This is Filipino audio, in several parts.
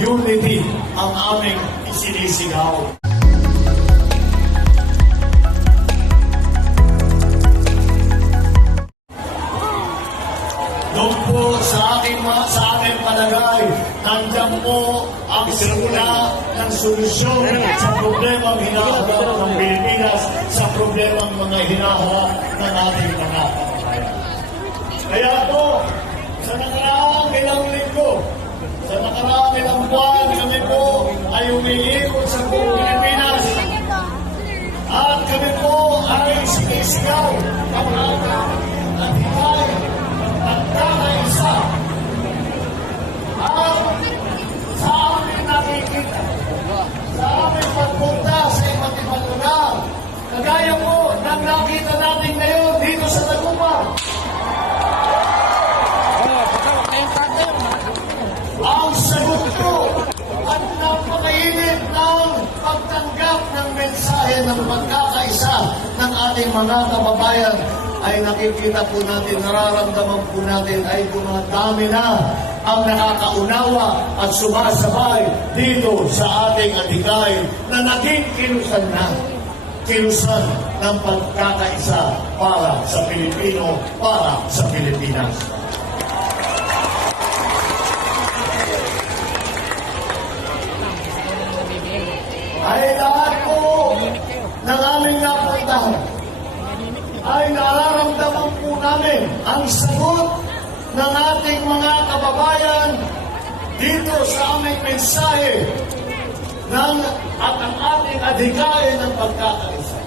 Unity ang aming isinisigaw. Doon po sa aking palagay, nandiyan po ang simula ng solusyon sa problemang hinaharap ng Pilipinas, sa problemang mga hinaharap ng ating mga kababayan. Kaya po, sa nakaraang ilang linggo, sa nakaraang ilang buwan, kami po ay umiikot sa buong Pilipinas. At kami po ay sinisigaw ang ating atibay at kakaisa. At sa amin nakikita, sa aming pagpunta sa iba't ibang lugar, kagaya po ng nakita natin ngayon dito sa Taguma. Ang sagot ko at napakainit ng pagtanggap ng mensahe ng pagkakaisa ng ating mga kababayan ay nakikita po natin, nararamdaman po natin ay dumadami na ang nakakaunawa at sumasabay dito sa ating adhikain na naging kilusan ng pagkakaisa para sa Pilipino, para sa Pilipinas. Ay lahat po ng aming napuntahan ay nararamdaman po namin ang sagot ng ating mga kababayan dito sa aming mensahe at ang ating adhikain ng pagkakaisa.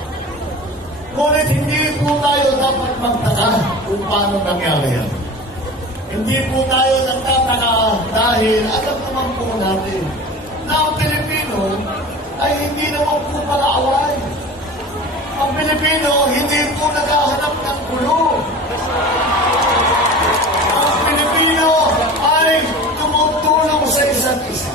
Ngunit hindi po tayo dapat magtaka kung paano nangyari yan. Hindi po tayo nagtataka dahil alam naman po natin na ang Pilipino ay hindi naman po palaaway. Ang Pilipino hindi po naghahanap ng gulo. Ang Pilipino ay tumutulong sa isa't isa.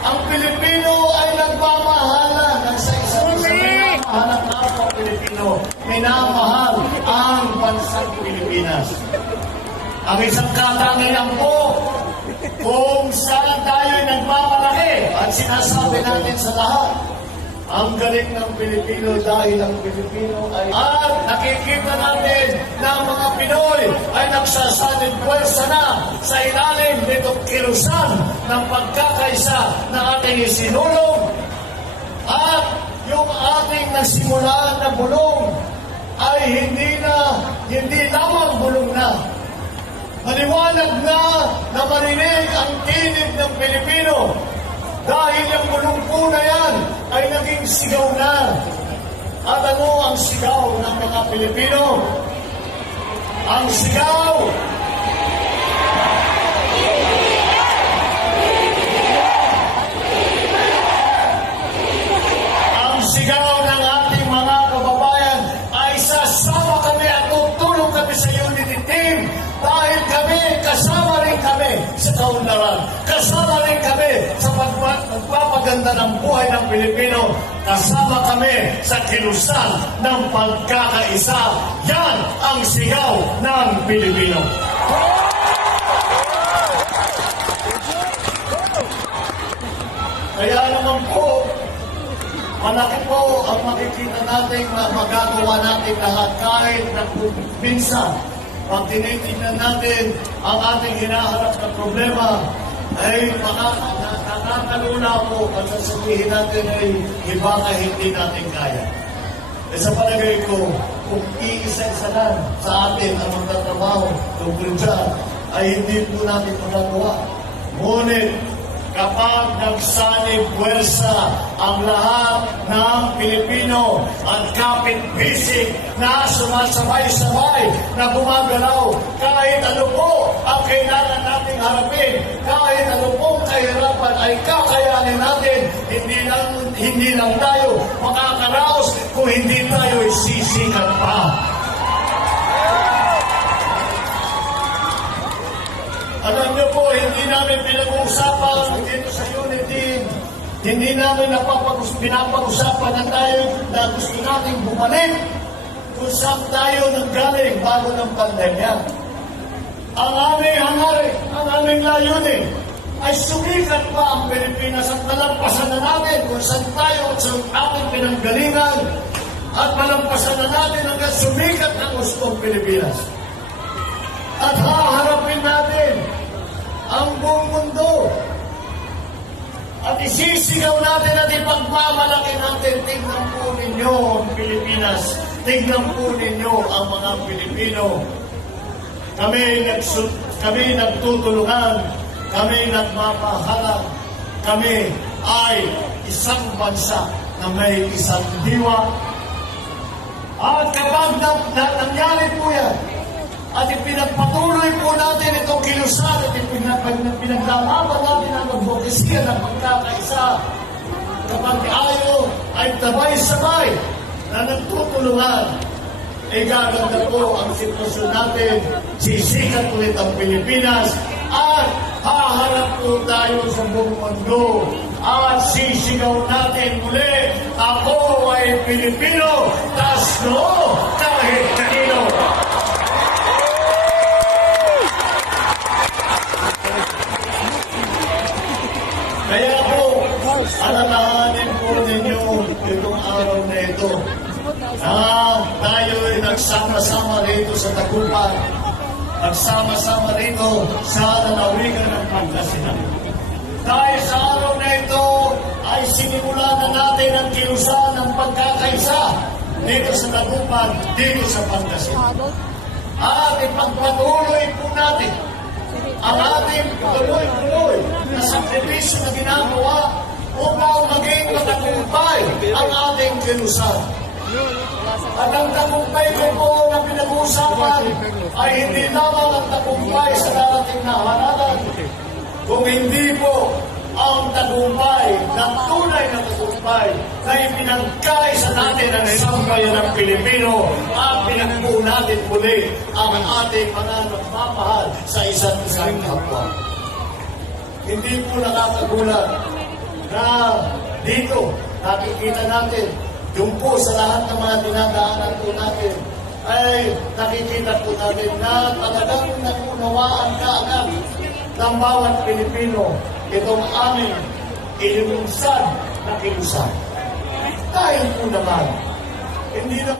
Ang Pilipino ay nagmamahalan sa isa't isa. Minamahal ang kapwa Pilipino. Minamahal ang bansang Pilipinas. Ang isang katangian po kung saan tayo nagmamalaki at sinasabi natin sa lahat, ang galing ng Pilipino dahil ang Pilipino ay at nakikita natin na ang mga Pinoy ay nagsasanib pwersa na sa ilalim nitong kilusan ng pagkakaisa na ating isinulong at yung ating nasimulaan na bulong ay hindi lamang bulong na. Maliwanag na marinig ang tinig ng Pilipino dahil yung bulong po na yan ay naging sigaw na. At ano ang sigaw ng mga Pilipino? Ang sigaw! Ang sigaw ng ating mga kababayan ay sasama kami at tutulong kami sa unity team dahil kasama rin kami sa kaunlaran. Kasama rin kami sa pagpapaganda ng buhay ng Pilipino. Kasama kami sa kilusan ng pagkakaisa. Yan ang sigaw ng Pilipino. Kaya naman po, malaki po ang makikita natin na magagawa natin lahat kahit na minsan pag tinitingnan natin ang ating hinaharap na problema, ay nakakalula po pag sasabihin natin ay baka hindi natin kaya. Sa palagay ko, kung iisa-isa lang sa atin ang magtatrabaho tungkol dyan, ay hindi po natin magagawa. Ngunit, kapag nagsanib puwersa ang lahat ng Pilipino at kapit-bisig na sumasabay-sabay na gumagalaw kahit ano po ang kailangan nating harapin, kahit ano pong kahirapan ay kakayanin natin, hindi lang tayo makakaraos kung hindi tayo sisikat pa. Alam niyo po, hindi namin pinag-uusapan dito sa Unity, hindi namin pinapag-usapan na tayo na gusto natin bumalik kung saan tayo nanggaling bago ng pandemya. Ang aming hangarin, ang aming layunin ay sumikat pa ang Pilipinas at malampasan na natin kung saan tayo sa ating pinanggalingan at malampasan na natin hanggang sumikat ng gustong Pilipinas. At haharapin natin ang buong mundo at isisigaw natin at ipagmamalaki natin. Tignan po ninyo ang Pilipinas. Tignan po ninyo ang mga Pilipino. Kami nagtutulungan. Kami nagmapahalan. Kami ay isang bansa na may isang diwa. At kapag nangyari po yan, at ipinagpatuloy po natin itong kilusan at pinaglalaban natin ang advokasya ng pagkakaisa, kapag tayo ay sabay-sabay na nagtutulungan, ay gaganda po ang sitwasyon natin, sisikat ulit ang Pilipinas, at haharap po tayo sa buong mundo, at sisigaw natin muli, ako ay Pilipino, tas noo kahit kanino. Kaya po, alalahanin po ninyo itong araw na ito na tayo ay nagsama-sama rito sa Tagupan, nagsama-sama rito sa lalawigan ng Pangasinan. Dahil sa araw na ito ay sinimulan na natin ang kilusan ng pagkakaisa dito sa Tagupan, dito sa Pangasinan. At ipagpatuloy po natin ang ating tuloy-tuloy na sakripisyo na ginagawa upang maging matagumpay ang ating kilusan. At ang tagumpay ko po na pinag-uusapan ay hindi lamang ang tagumpay sa darating na halalan, kung hindi po ang tagumpay, ng tunay na tagumpay na ipinagkaisa natin ang sambayan ng Pilipino at pinagbuo natin muli ang ating mga nagmamahal sa isa't isang kapwa. Hindi po nakakagulat na dito nakikita natin, yung po sa lahat ng mga dinadaanan po natin, ay nakikita po natin na talagang nakunawaan kaagad ng bawat Pilipino itong aming ililunsad na kilusan. Dahil po naman, hindi na